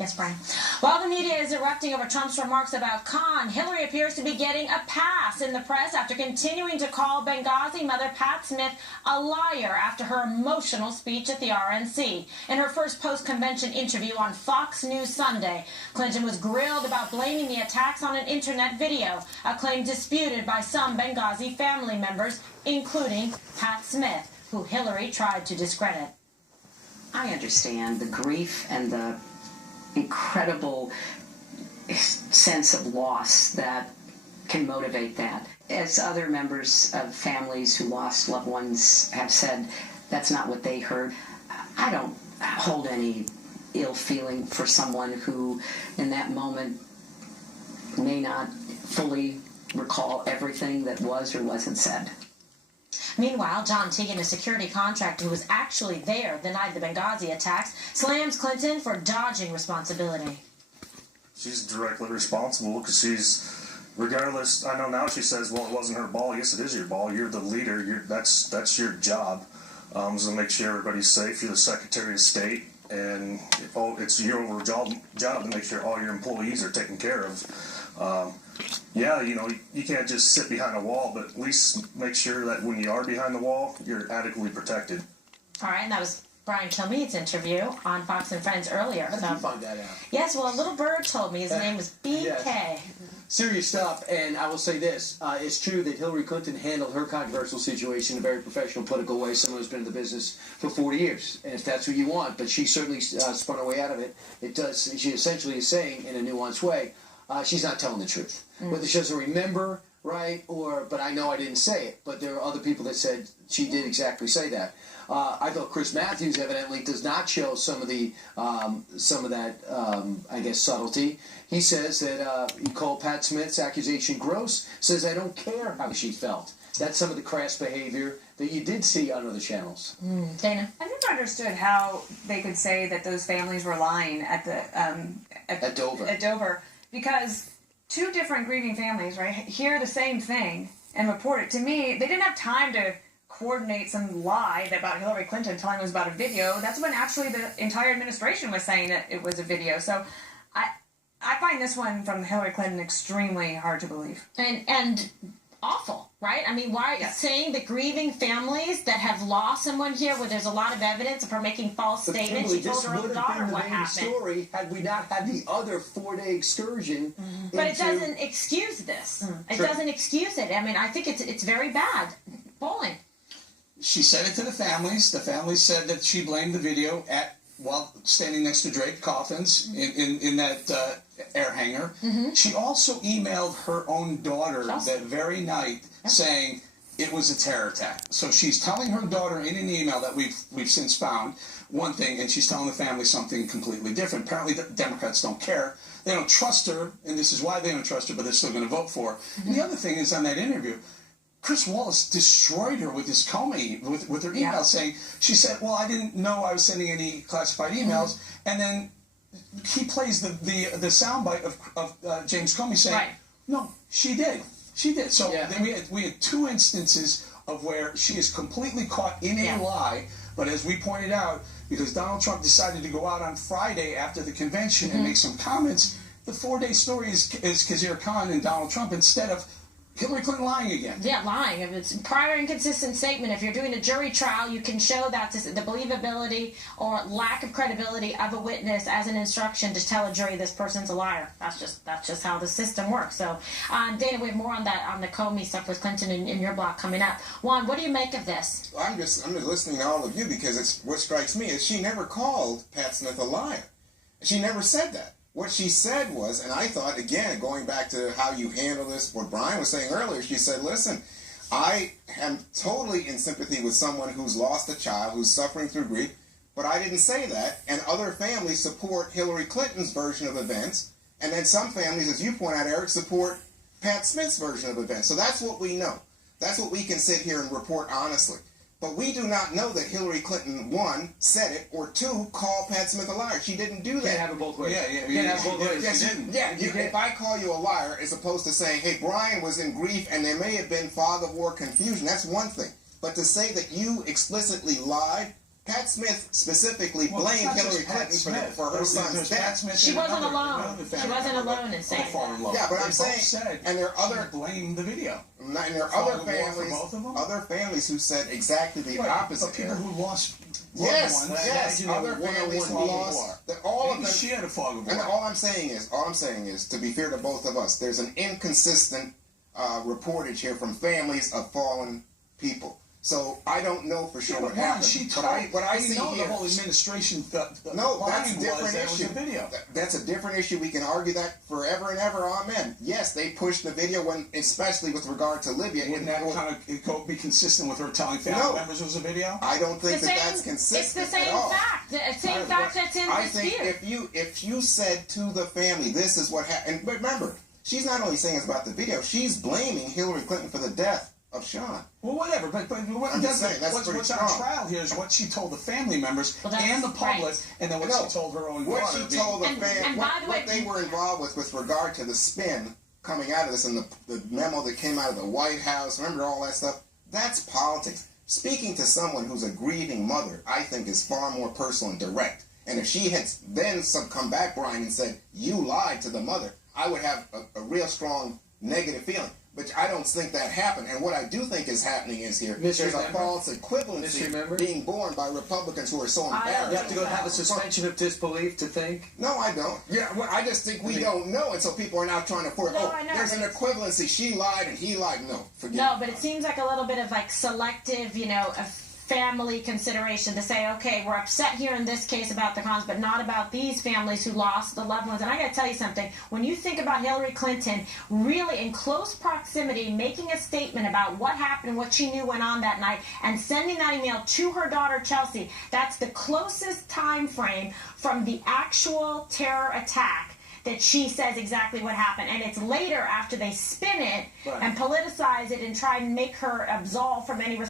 Yes, Brian. While the media is erupting over Trump's remarks about Khan, Hillary appears to be getting a pass in the press after continuing to call Benghazi mother Pat Smith a liar after her emotional speech at the RNC. In her first post-convention interview on Fox News Sunday, Clinton was grilled about blaming the attacks on an internet video, a claim disputed by some Benghazi family members, including Pat Smith, who Hillary tried to discredit. I understand the grief and the incredible sense of loss that can motivate that. As other members of families who lost loved ones have said, that's not what they heard. I don't hold any ill feeling for someone who, in that moment, may not fully recall everything that was or wasn't said. Meanwhile, John Teagan, a security contractor who was actually there, denied the Benghazi attacks, slams Clinton for dodging responsibility. She's directly responsible because she's, regardless, I know now she says, well, it wasn't her ball. Yes, it is your ball. You're the leader. That's your job. So make sure everybody's safe. You're the Secretary of State, and it's your overall job to make sure all your employees are taken care of. Yeah, you can't just sit behind a wall, but at least make sure that when you are behind the wall, you're adequately protected. All right, and that was Brian Kilmeade's interview on Fox and Friends earlier. How did you find that out? Yes, well, a little bird told me his name was BK. Yes. Serious stuff, and I will say this. It's true that Hillary Clinton handled her controversial situation in a very professional, political way, someone who's been in the business for 40 years, and if that's what you want, but she certainly spun her way out of it. She essentially is saying, in a nuanced way, she's not telling the truth. Whether she doesn't remember, right, but I know I didn't say it. But there are other people that said she did exactly say that. I thought Chris Matthews evidently does not show some of that, I guess, subtlety. He says that he called Pat Smith's accusation gross, says I don't care how she felt. That's some of the crass behavior that you did see on other channels. Dana? I never understood how they could say that those families were lying at Dover. At Dover, because two different grieving families, right, hear the same thing and report it. To me, they didn't have time to coordinate some lie about Hillary Clinton telling us about a video. That's when actually the entire administration was saying that it was a video. So I find this one from Hillary Clinton extremely hard to believe. And awful, right? I mean, why saying the grieving families that have lost someone here where there's a lot of evidence of her making false statements? She told her own daughter what happened. Story had we not had the other 4-day excursion. But it doesn't excuse this. It doesn't excuse it. I mean, I think it's very bad. Bowling. She said it to the families. The families said that she blamed the video while standing next to Drake coffins in that air hangar. She also emailed her own daughter that very night saying it was a terror attack. So she's telling her daughter in an email that we've since found one thing, and she's telling the family something completely different. Apparently the Democrats don't care. They don't trust her, and this is why they don't trust her, but they're still going to vote for her. And the other thing is, on that interview, Chris Wallace destroyed her with his Comey, with her email saying, she said, well, I didn't know I was sending any classified emails. And then he plays the soundbite of James Comey saying, no, she did. She did. So then we had two instances of where she is completely caught in a lie. But as we pointed out, because Donald Trump decided to go out on Friday after the convention and make some comments, the 4-day story is Khizr Khan and Donald Trump instead of Hillary Clinton lying again. Yeah, lying. If it's prior inconsistent statement, if you're doing a jury trial, you can show that the believability or lack of credibility of a witness as an instruction to tell a jury this person's a liar. That's just how the system works. So, Dana, we have more on that, on the Comey stuff with Clinton in your block coming up. Juan, what do you make of this? Well, I'm just listening to all of you because what strikes me is she never called Pat Smith a liar. She never said that. What she said was, and I thought, again, going back to how you handle this, what Brian was saying earlier, she said, listen, I am totally in sympathy with someone who's lost a child, who's suffering through grief, but I didn't say that, and other families support Hillary Clinton's version of events, and then some families, as you point out, Eric, support Pat Smith's version of events. So that's what we know. That's what we can sit here and report honestly. But we do not know that Hillary Clinton, one, said it, or two, called Pat Smith a liar. She didn't do that. You can't have it both ways. If I call you a liar, as opposed to saying, hey, Brian was in grief and there may have been fog of war confusion, that's one thing. But to say that you explicitly lied, Pat Smith specifically blamed Hillary Clinton for her son's death. She wasn't alone. She wasn't alone in saying that. Yeah, but I'm saying, and there are other blamed the video. And there are other families who said exactly the opposite. But people who lost. Yes, other families who lost. All of them. She had a fog of war. And all I'm saying is, to be fair to both of us, there's an inconsistent reportage here from families of fallen people. So I don't know for sure what happened. What I see here, the whole administration. No, that's a different issue. That's a different issue. We can argue that forever and ever. Amen. Yes, they pushed the video when, especially with regard to Libya. Wouldn't that kind of be consistent with her telling family members it was a video? I don't think that's consistent. It's the same fact. The same fact that's in dispute. I think if you said to the family, this is what happened. But remember, she's not only saying it's about the video. She's blaming Hillary Clinton for the death of Sean. Well, whatever, but what's on trial here is what she told the family members and the public, and then what she told her own daughter. What she told the family, what they were involved with regard to the spin coming out of this, and the memo that came out of the White House, remember all that stuff? That's politics. Speaking to someone who's a grieving mother, I think is far more personal and direct. And if she had then come back, Brian, and said, you lied to the mother, I would have a real strong negative feeling. But I don't think that happened. And what I do think is happening is there's a false equivalency being borne by Republicans who are so embarrassed. You have to go have a suspension of disbelief to think? No, I don't. Yeah, well, I just think we don't know, and so people are now trying to there's an equivalency. She lied and he lied. No, forget it. No, but it seems like a little bit of like selective, family consideration to say, okay, we're upset here in this case about the crimes, but not about these families who lost the loved ones. And I got to tell you something. When you think about Hillary Clinton really in close proximity making a statement about what happened, what she knew went on that night, and sending that email to her daughter Chelsea, that's the closest time frame from the actual terror attack that she says exactly what happened. And it's later after they spin it and politicize it and try and make her absolve from any